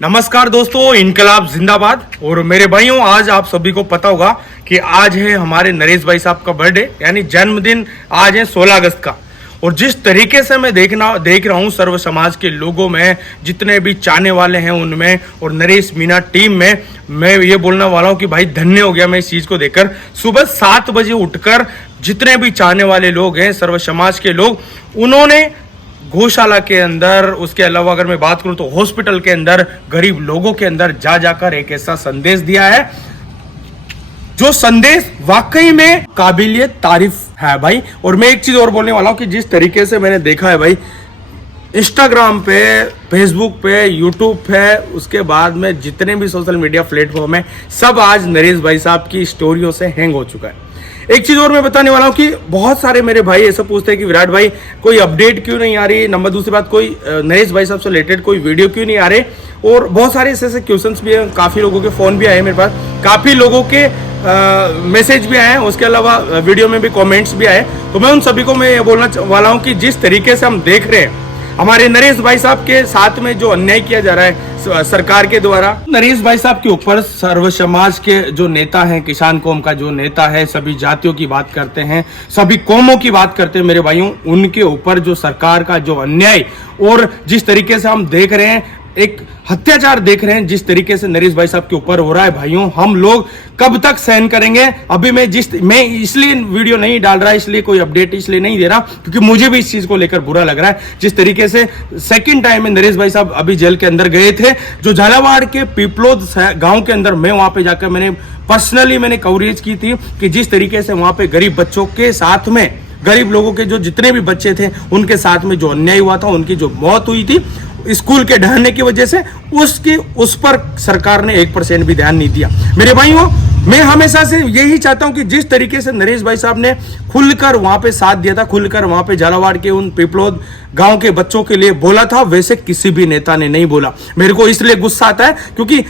नमस्कार दोस्तों, इनकलाब जिंदाबाद। और मेरे भाइयों, आज आप सभी को पता होगा कि आज है हमारे नरेश भाई साहब का बर्थडे, यानी जन्मदिन आज है 16 अगस्त का। और जिस तरीके से मैं देख रहा हूँ सर्व समाज के लोगों में, जितने भी चाहने वाले हैं उनमें, और नरेश मीना टीम में, मैं ये बोलने वाला हूँ कि भाई धन्य हो गया मैं इस चीज़ को देखकर। सुबह 7 बजे उठकर जितने भी चाहने वाले लोग हैं, सर्व समाज के लोग, उन्होंने गौशाला के अंदर, उसके अलावा अगर मैं बात करूं तो हॉस्पिटल के अंदर, गरीब लोगों के अंदर जा जाकर एक ऐसा संदेश दिया है जो संदेश वाकई में काबिलियत तारीफ है भाई। और मैं एक चीज और बोलने वाला हूं कि जिस तरीके से मैंने देखा है भाई, इंस्टाग्राम पे, फेसबुक पे, यूट्यूब पे, उसके बाद में जितने भी सोशल मीडिया प्लेटफॉर्म है, सब आज नरेश भाई साहब की स्टोरियों से हैंग हो चुका है। एक चीज और मैं बताने वाला हूं कि बहुत सारे मेरे भाई ऐसा पूछते हैं कि विराट भाई कोई अपडेट क्यों नहीं आ रही, नंबर दूसरी बात कोई नरेश भाई साहब से रिलेटेड कोई वीडियो क्यों नहीं आ रहे। और बहुत सारे ऐसे क्वेश्चंस भी हैं, काफी लोगों के फोन भी आए मेरे पास, काफी लोगों के मैसेज भी आए हैं, उसके अलावा वीडियो में भी कॉमेंट्स भी आए। तो मैं उन सभी को मैं ये बोलना वाला हूँ कि जिस तरीके से हम देख रहे हैं हमारे नरेश भाई साहब के साथ में जो अन्याय किया जा रहा है सरकार के द्वारा, नरेश भाई साहब के ऊपर सर्व समाज के जो नेता हैं, किसान कौम का जो नेता है, सभी जातियों की बात करते हैं, सभी कौमों की बात करते हैं मेरे भाइयों, उनके ऊपर जो सरकार का जो अन्याय और जिस तरीके से हम देख रहे हैं, एक अत्याचार देख रहे हैं जिस तरीके से नरेश भाई साहब के ऊपर हो रहा है भाइयों, हम लोग कब तक सहन करेंगे। अभी मैं इसलिए वीडियो नहीं डाल रहा, इसलिए कोई अपडेट इसलिए नहीं दे रहा क्योंकि मुझे भी इस चीज को लेकर बुरा लग रहा है। जिस तरीके से सेकंड टाइम में नरेश भाई साहब अभी जेल के अंदर गए थे, जो झालावाड़ के पीपलोद गांव के अंदर, मैं वहां पे जाकर मैंने पर्सनली कवरेज की थी कि जिस तरीके से वहां पे गरीब बच्चों के साथ में, गरीब लोगों के जो जितने भी बच्चे थे उनके साथ में जो अन्याय हुआ था, उनकी जो मौत हुई थी स्कूल के ढहने की वजह से, उस पर सरकार ने 1% भी ध्यान नहीं दिया। मेरे भाइयों, मैं हमेशा से यही चाहता हूं कि जिस तरीके से नरेश भाई साहब ने खुलकर वहां पे साथ दिया था, खुलकर वहां पे झालावाड़ के उन पिपलोद गांव के बच्चों के लिए बोला था, वैसे किसी भी नेता ने नहीं बोला। मेरे को इसलिए गुस्सा आता है क्योंकि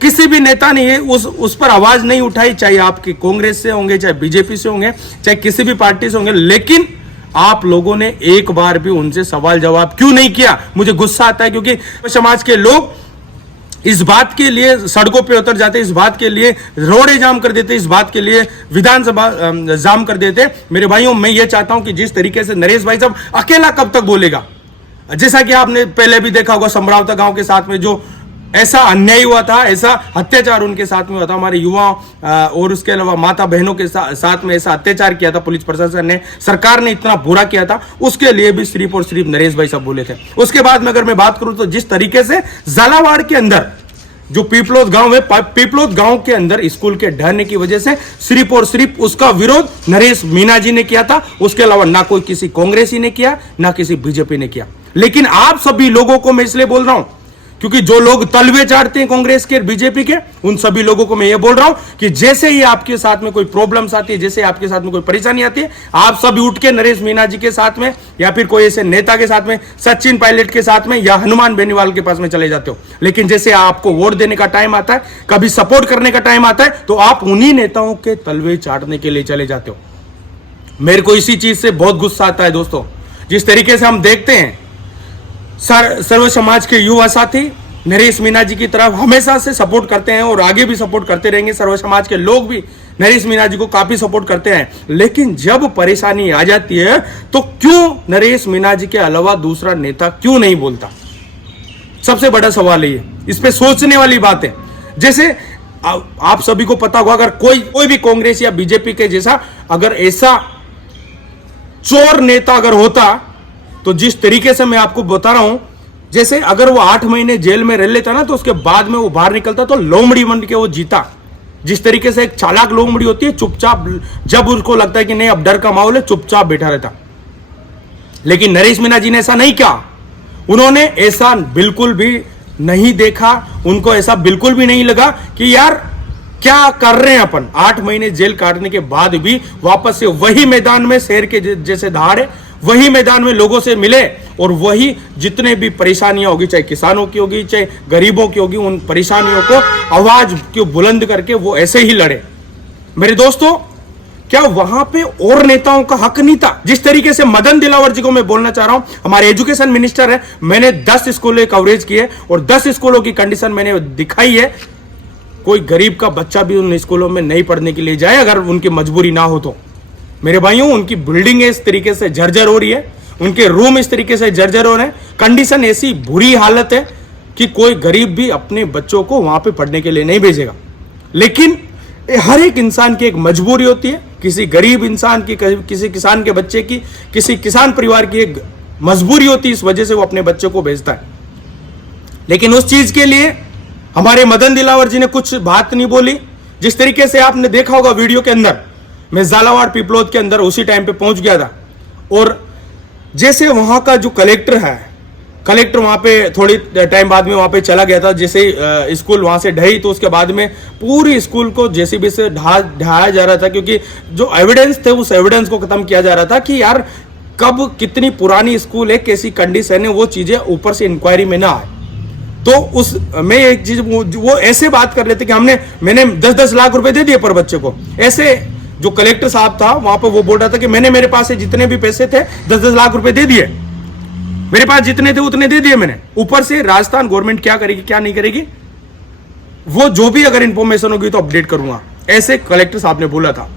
किसी भी नेता ने उस पर आवाज नहीं उठाई, चाहे आपके कांग्रेस से होंगे, चाहे बीजेपी से होंगे, चाहे किसी भी पार्टी से होंगे, लेकिन आप लोगों ने एक बार भी उनसे सवाल जवाब क्यों नहीं किया। मुझे गुस्सा आता है क्योंकि समाज के लोग इस बात के लिए सड़कों पे उतर जाते, इस बात के लिए रोडे जाम कर देते, इस बात के लिए विधानसभा जाम कर देते। मेरे भाइयों, मैं ये चाहता हूं कि जिस तरीके से नरेश भाई साहब अकेला कब तक बोलेगा, जैसा कि आपने पहले भी देखा होगा समरावता गांव के साथ में जो ऐसा अन्याय हुआ था, ऐसा अत्याचार उनके साथ में हुआ था, हमारे युवाओं और उसके अलावा माता बहनों के साथ में ऐसा अत्याचार किया था पुलिस प्रशासन ने, सरकार ने इतना बुरा किया था, उसके लिए भी सिर्फ और सिर्फ नरेश भाई साहब बोले थे। उसके बाद में अगर मैं बात करूं तो जिस तरीके से झालावाड़ के अंदर जो पीपलोद गांव है, पीपलोद गांव के अंदर स्कूल के ढहने की वजह से सिर्फ और सिर्फ उसका विरोध नरेश मीना जी ने किया था, उसके अलावा ना कोई किसी कांग्रेसी ने किया, ना किसी बीजेपी ने किया। लेकिन आप सभी लोगों को मैं इसलिए बोल रहा हूं क्योंकि जो लोग तलवे चाटते हैं कांग्रेस के, बीजेपी के, उन सभी लोगों को मैं ये बोल रहा हूं कि जैसे ही आपके साथ में कोई प्रॉब्लम्स आती है, जैसे आपके साथ में कोई परेशानी आती है, आप सभी उठ के नरेश मीना जी के साथ में या फिर कोई ऐसे नेता के साथ में, सचिन पायलट के साथ में या हनुमान बेनीवाल के पास में चले जाते हो। लेकिन जैसे आपको वोट देने का टाइम आता है, कभी सपोर्ट करने का टाइम आता है, तो आप उन्हीं नेताओं के तलवे चाटने के लिए चले जाते हो। मेरे को इसी चीज से बहुत गुस्सा आता है दोस्तों, जिस तरीके से हम देखते हैं सर्व समाज के युवा साथी नरेश मीना जी की तरफ हमेशा से सपोर्ट करते हैं और आगे भी सपोर्ट करते रहेंगे। सर्व समाज के लोग भी नरेश मीना जी को काफी सपोर्ट करते हैं, लेकिन जब परेशानी आ जाती है तो क्यों नरेश मीना जी के अलावा दूसरा नेता क्यों नहीं बोलता? सबसे बड़ा सवाल है ये, इस पे सोचने वाली बात है। जैसे आप सभी को पता होगा, अगर कोई भी कांग्रेस या बीजेपी के जैसा अगर ऐसा चोर नेता अगर होता, तो जिस तरीके से मैं आपको बता रहा हूं, जैसे अगर वो 8 महीने जेल में रह लेता ना, तो उसके बाद में वो बाहर निकलता तो लोमड़ी बन के वो जीता। जिस तरीके से एक चालाक लोमड़ी होती है, चुपचाप, जब उसको लगता है कि नहीं अब डर का माहौल है, चुपचाप बैठा रहता। लेकिन नरेश मीना जी ने ऐसा नहीं किया, उन्होंने ऐसा बिल्कुल भी नहीं देखा, उनको ऐसा बिल्कुल भी नहीं लगा कि यार क्या कर रहे हैं अपन। 8 महीने जेल काटने के बाद भी वापस से वही मैदान में शेर के जैसे दहाड़े, वही मैदान में लोगों से मिले और वही जितने भी परेशानियां होगी, चाहे किसानों की होगी, चाहे गरीबों की होगी, उन परेशानियों को आवाज क्यों बुलंद करके वो ऐसे ही लड़े। मेरे दोस्तों, क्या वहां पे और नेताओं का हक नहीं था? जिस तरीके से मदन दिलावर जी को मैं बोलना चाह रहा हूं, हमारे एजुकेशन मिनिस्टर है, मैंने 10 स्कूलों कवरेज किए और 10 स्कूलों की कंडीशन मैंने दिखाई है। कोई गरीब का बच्चा भी उन स्कूलों में नहीं पढ़ने के लिए जाए अगर उनकी मजबूरी ना हो तो। मेरे भाइयों, उनकी बिल्डिंग इस तरीके से जर्जर हो रही है, उनके रूम इस तरीके से जर्जर हो रहे हैं, कंडीशन ऐसी बुरी हालत है कि कोई गरीब भी अपने बच्चों को वहां पे पढ़ने के लिए नहीं भेजेगा। लेकिन हर एक इंसान की एक मजबूरी होती है, किसी गरीब इंसान की, किसी किसान के बच्चे की, किसी किसान परिवार की एक मजबूरी होती है, इस वजह से वो अपने बच्चों को भेजता है। लेकिन उस चीज के लिए हमारे मदन दिलावर जी ने कुछ बात नहीं बोली। जिस तरीके से आपने देखा होगा वीडियो के अंदर, मैं झालावाड़ पिपलोद के अंदर उसी टाइम पे पहुंच गया था और जैसे वहां का जो कलेक्टर है, कलेक्टर वहां पे थोड़ी टाइम बाद में वहां पे चला गया था। जैसे स्कूल वहां से ढही तो उसके बाद में पूरी स्कूल को जेसीबी से ढाया जा रहा था, क्योंकि जो एविडेंस थे उस एविडेंस को खत्म किया जा रहा था कि यार कब कितनी पुरानी स्कूल है, कैसी कंडीशन है, वो चीजें ऊपर से इंक्वायरी में ना आए। तो उस में एक चीज वो ऐसे बात कर रहे थे कि मैंने 10-10 लाख रुपए दे दिए पर बच्चे को। ऐसे जो कलेक्टर साहब था वहां पर वो बोल रहा था कि मैंने मेरे पास से जितने भी पैसे थे 10-10 लाख रुपए दे दिए, मेरे पास जितने थे उतने दे दिए मैंने। ऊपर से राजस्थान गवर्नमेंट क्या करेगी क्या नहीं करेगी वो जो भी अगर इंफॉर्मेशन होगी तो अपडेट करूंगा, ऐसे कलेक्टर साहब ने बोला था।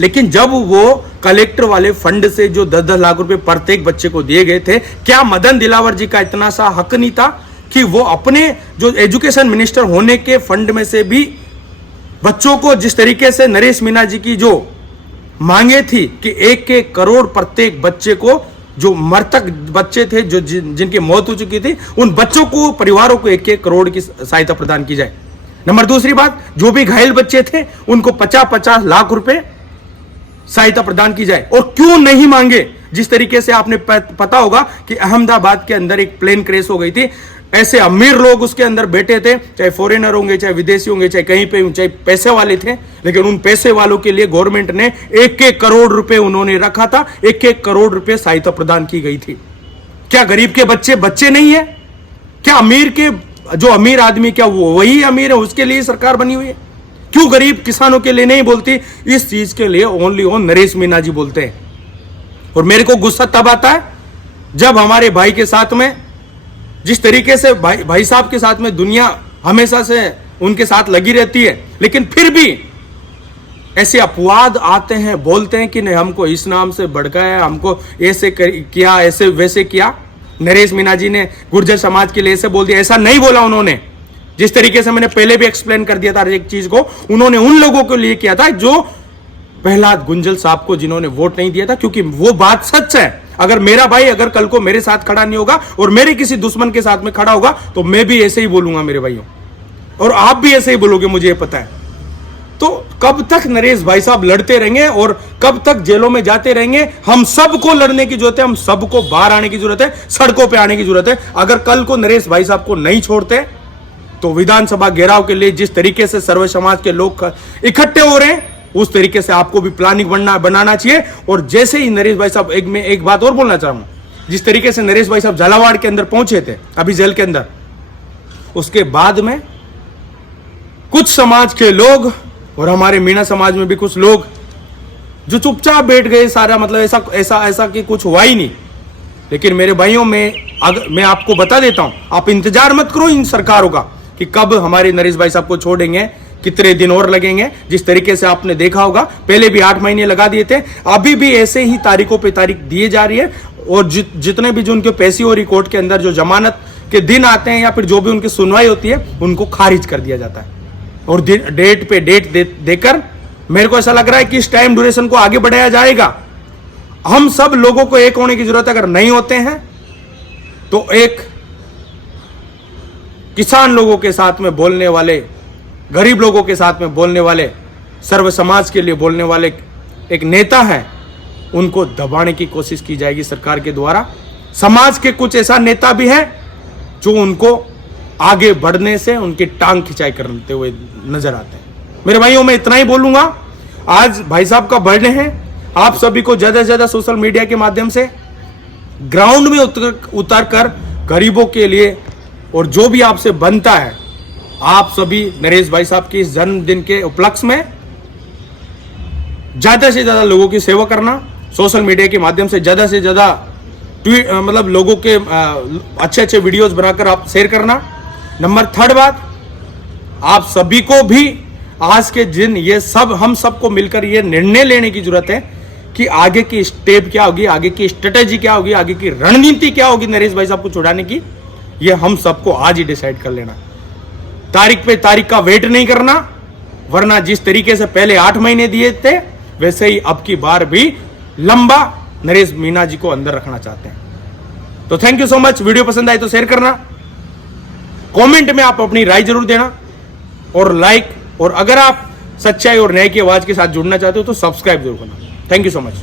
लेकिन जब वो कलेक्टर वाले फंड से जो 10-10 लाख रुपए प्रत्येक बच्चे को दिए गए थे, क्या मदन दिलावर जी का इतना सा हक नहीं था कि वो अपने जो एजुकेशन मिनिस्टर होने के फंड में से भी बच्चों को, जिस तरीके से नरेश मीना जी की जो मांगे थी कि 1-1 करोड़ प्रत्येक बच्चे को, जो मृतक बच्चे थे जो जिनकी मौत हो चुकी थी, उन बच्चों को, परिवारों को 1-1 करोड़ की सहायता प्रदान की जाए। नंबर दूसरी बात, जो भी घायल बच्चे थे उनको 50-50 लाख रुपए सहायता प्रदान की जाए। और क्यों नहीं मांगे? जिस तरीके से आपने पता होगा कि अहमदाबाद के अंदर एक प्लेन क्रैश हो गई थी, ऐसे अमीर लोग उसके अंदर बैठे थे, चाहे फॉरेनर होंगे, चाहे विदेशी होंगे, चाहे कहीं पे, चाहे पैसे वाले थे, लेकिन उन पैसे वालों के लिए गवर्नमेंट ने 1-1 करोड़ रुपए उन्होंने रखा था, 1-1 करोड़ रुपए सहायता प्रदान की गई थी। क्या गरीब के बच्चे नहीं है? क्या अमीर के, जो अमीर आदमी, क्या वो वही अमीर है, उसके लिए सरकार बनी हुई है? क्यों गरीब किसानों के लिए नहीं बोलती? इस चीज के लिए ओनली नरेश मीना जी बोलते हैं। और मेरे को गुस्सा तब आता है जब हमारे भाई के साथ में, जिस तरीके से भाई साहब के साथ में दुनिया हमेशा से उनके साथ लगी रहती है, लेकिन फिर भी ऐसे अपवाद आते हैं, बोलते हैं कि नहीं हमको इस नाम से भड़काया, हमको ऐसे किया, ऐसे वैसे किया। नरेश मीना जी ने गुर्जर समाज के लिए ऐसे बोल दिया, ऐसा नहीं बोला उन्होंने। जिस तरीके से मैंने पहले भी एक्सप्लेन कर दिया था हर एक चीज को, उन्होंने उन लोगों के लिए किया था जो प्रहलाद गुंजल साहब को, जिन्होंने वोट नहीं दिया था, क्योंकि वो बात सच है। अगर मेरा भाई अगर कल को मेरे साथ खड़ा नहीं होगा और मेरे किसी दुश्मन के साथ में खड़ा होगा तो मैं भी ऐसे ही बोलूंगा मेरे भाइयों, और आप भी ऐसे ही बोलोगे, मुझे पता है। तो कब तक नरेश भाई साहब लड़ते रहेंगे और कब तक जेलों में जाते रहेंगे? हम सबको लड़ने की जरूरत है, हम सबको बाहर आने की जरूरत है, सड़कों पे आने की जरूरत है। अगर कल को नरेश भाई साहब को नहीं छोड़ते तो विधानसभा घेराव के लिए जिस तरीके से सर्व समाज के लोग इकट्ठे हो रहे हैं, उस तरीके से आपको भी प्लानिंग बनाना चाहिए। और जैसे ही नरेश भाई साहब, मैं एक बात और बोलना चाहूंगा, जिस तरीके से नरेश भाई साहब झालावाड़ के अंदर पहुंचे थे अभी जेल के अंदर, उसके बाद में कुछ समाज के लोग और हमारे मीणा समाज में भी कुछ लोग जो चुपचाप बैठ गए, सारा मतलब ऐसा कि कुछ हुआ ही नहीं। लेकिन मेरे भाइयों, मैं आपको बता देता हूं, आप इंतजार मत करो इन सरकारों का कि कब हमारे नरेश भाई साहब को छोड़ेंगे, कितने दिन और लगेंगे। जिस तरीके से आपने देखा होगा, पहले भी 8 महीने लगा दिए थे, अभी भी ऐसे ही तारीखों पे तारीख दिए जा रही है। और जितने भी जो उनके पैसे और कोर्ट के अंदर जो जमानत के दिन आते हैं या फिर जो भी उनकी सुनवाई होती है, उनको खारिज कर दिया जाता है। और डेट पे डेट देकर मेरे को ऐसा लग रहा है कि इस टाइम ड्यूरेशन को आगे बढ़ाया जाएगा। हम सब लोगों को एक होने की जरूरत है। अगर नहीं होते हैं तो एक किसान लोगों के साथ में बोलने वाले, गरीब लोगों के साथ में बोलने वाले, सर्व समाज के लिए बोलने वाले एक नेता है, उनको दबाने की कोशिश की जाएगी सरकार के द्वारा। समाज के कुछ ऐसा नेता भी है जो उनको आगे बढ़ने से उनकी टांग खिंचाई करते हुए नजर आते हैं। मेरे भाइयों, मैं इतना ही बोलूंगा। आज भाई साहब का बर्थडे है, आप सभी को ज्यादा से ज्यादा सोशल मीडिया के माध्यम से ग्राउंड में उतर कर गरीबों के लिए और जो भी आपसे बनता है, आप सभी नरेश भाई साहब के इस जन्मदिन के उपलक्ष्य में ज़्यादा से ज़्यादा लोगों की सेवा करना, सोशल मीडिया के माध्यम से ज़्यादा ट्वीट मतलब लोगों के अच्छे अच्छे वीडियोस बनाकर आप शेयर करना। नंबर 3 बात, आप सभी को भी आज के दिन ये सब हम सबको मिलकर ये निर्णय लेने की जरूरत है कि आगे की स्टेप क्या होगी, आगे की स्ट्रेटेजी क्या होगी, आगे की रणनीति क्या होगी नरेश भाई साहब को छुड़ाने की। ये हम सबको आज ही डिसाइड कर लेना, तारीख पे तारीख का वेट नहीं करना, वरना जिस तरीके से पहले 8 महीने दिए थे वैसे ही अब की बार भी लंबा नरेश मीणा जी को अंदर रखना चाहते हैं। तो thank you so much. Video पसंद आए तो शेयर करना, कमेंट में आप अपनी राय जरूर देना और लाइक, और अगर आप सच्चाई और न्याय की आवाज के साथ जुड़ना चाहते हो तो सब्सक्राइब जरूर करना। Thank you so much.